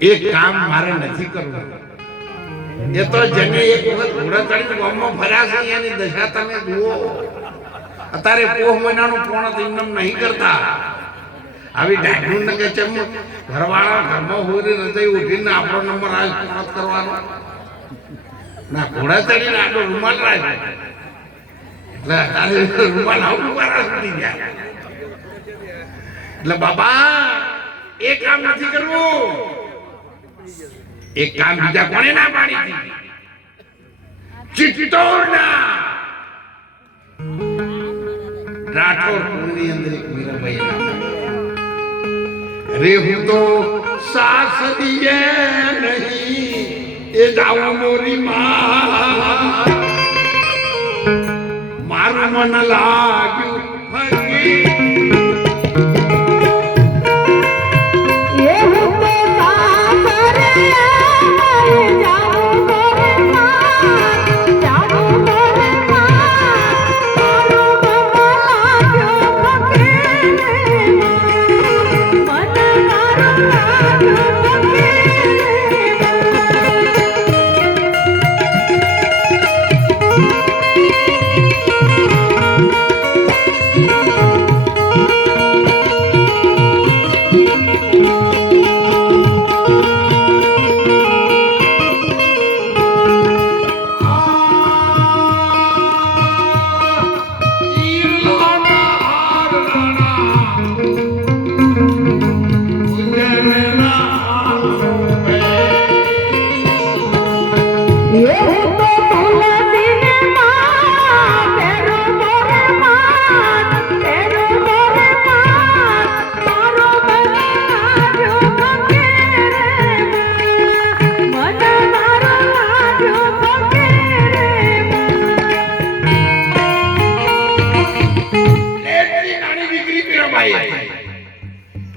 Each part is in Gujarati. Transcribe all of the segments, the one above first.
એ કામ મારે નથી કરવું. એ તો જેને એક વખત ઘોડા ચડી ગામમાં ફર્યા છે, એની દશા તમે જુઓ. અત્યારે પોહ મહિનાનું પૂર્ણ ઇન્નમ નહીં કરતા. આવી ડાયનું ને કે ચમ ઘરવાળા ઘરમાં હોરી હૃદય ઉઠીને આપણો નંબર આજ પૂર્ણ કરવાનો. ના, ઘોડા ચડીને આટલો રૂમાલ રાખ્યો એટલે અત્યારે રૂમાલ આવું મારા સુધી ગયા. એટલે બાબા, એ કામ નથી કરવું. એક કામ બીજા કોને ના પાડી હતી? ચિત્તોડના રાઠોડ કુળની અંદર એક મીરાબાઈ રે હું તો સાસ દીએ નહીં, એ જાઉં મોરી માં. મારું મન લાગ્યું ફરી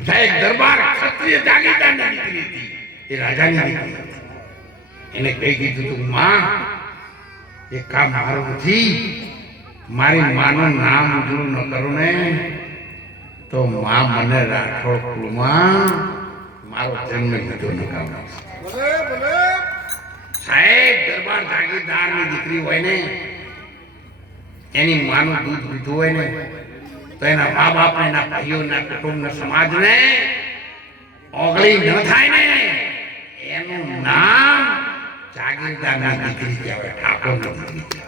સાહેબ દરબાર ક્ષત્રિય જાગીરદારની દીકરી હતી. એ રાજાની દીકરી હતી એને કહી દીધું તું માં એ કામ મારું નથી. મારી માનું નામ ઉજળું ન કરું ને. તો માં મને રાઠોડ કુળમાં મારો જન્મ લીધો ન કામ સાહેબ દરબાર જાગીરદારની દીકરી હોય ને એની માનું દૂધ પીધું હોય ને તો એના મા બાપ એના ભાઈઓ એના કુટુંબ સમાજ ને ઓગળી ન થાય ને. એનું નામ જાગીરદારના દીકરી કહેવાય, ઠાકોરની દીકરી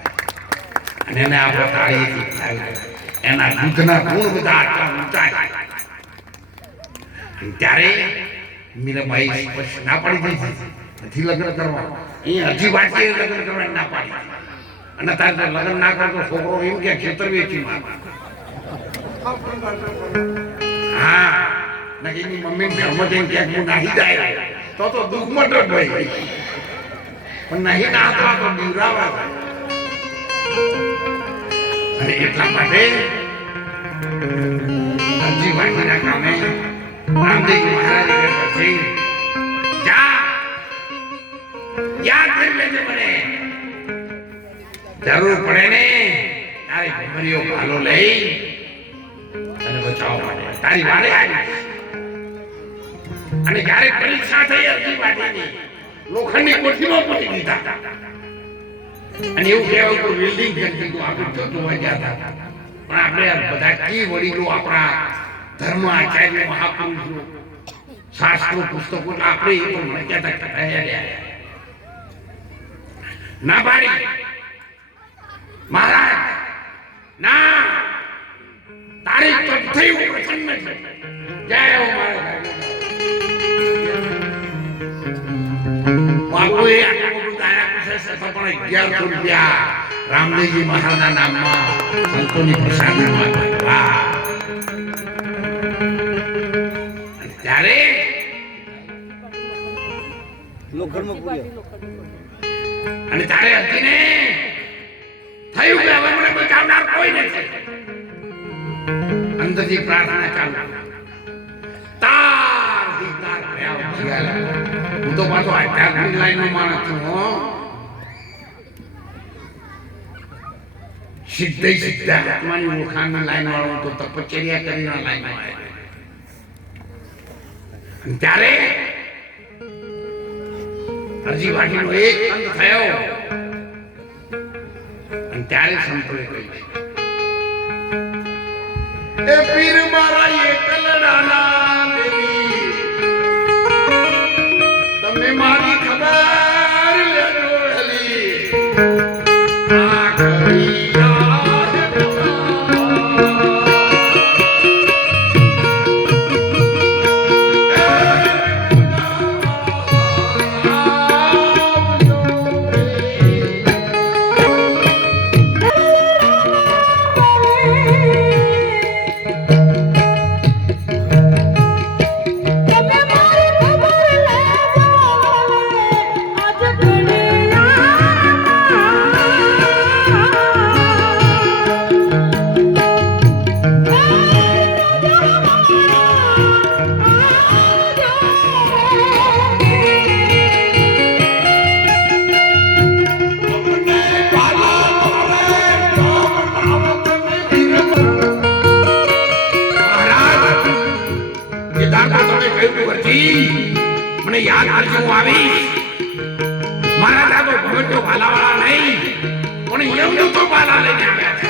અને એને આપણે તાળીથી ઉઠાવી એના દૂધના ગુણ બધા આટલા ઊંચા ત્યારે મીરાબાઈ પછી ના પાડી દીધી. નથી લગ્ન કરવા. એ હજી વાંચી લગ્ન કરવા ના પાડી અને તારે લગ્ન ના કરતો, છોકરો એમ કે ખેતર વેચી માર. હા નકી એની મમ્મી ઘરમાં જઈને ક્યાંક હું નાહી તો તો દુઃખ મટો ભાઈ પણ નહીં નાહતા તો અને એટલા માટે વાંચીના કામે જરૂર પડે ને તારી ભમરીઓ ભાલો લઈ તારી વારે અને જ્યારે પરીક્ષા થઈ અરજી વાટીની લોખંડની કોઠીમાં પડી દીધા. અને એવું કહેવાય કે બિલ્ડિંગ કરી દીધું આપણે તો જોવા ગયા હતા પણ આપણે બધા કી વડીલો આપણા ધર્મ આચાર્ય મહાપુરુષો, શાસ્ત્રો, પુસ્તકો આપણે એ પણ કરાયા રહ્યા ના પાડી. મહારાજ, ના. તારીખ તો થયું પ્રસન્ન છે. જય હો મહારાજ બાપુએ આટલું બધું ગાયા પૂછે છે તો પણ અગિયારસો રૂપિયા રામદેવજી મહારાજના નામમાં સંતોની પ્રસાદીમાં અને ત્યારે હતી ને થયું કે હવે મને બચાવનાર કોઈ નથી. અંદરથી પ્રાર્થના ચાલુ. તારથી તાર ભયા હું તો પાછો આધ્યાત્મિક લાઈનનો માણસ છું, હો. સિદ્ધે સિદ્ધા. આત્માની ઓળખાણની લાઈન વાળો તો તપશ્ચર્યા કરીને લાઈન આવે ત્યારે હરજી વાટીનો એક અંત થયો. અને ત્યારે સંતોએ કહ્યું એ પીર મારા ભાઈ મને યાદ કરજો હું આવીશ મારા દાદો ભવે તો ભાલાવાળા નહીં, પણ એવું તો ભાલા લઈને આવ્યા છે.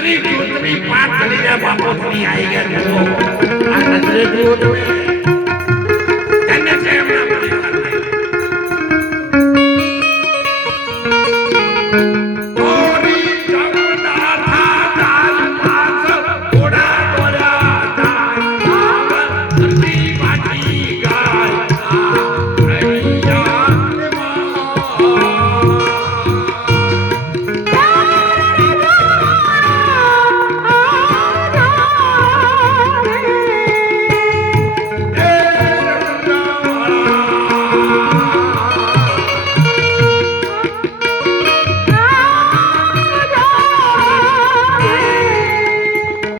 ઉતરી ઉતરી પાંચ ગલીના બાપો થઈ આવી ગયા આ નજરેથી ઉતરી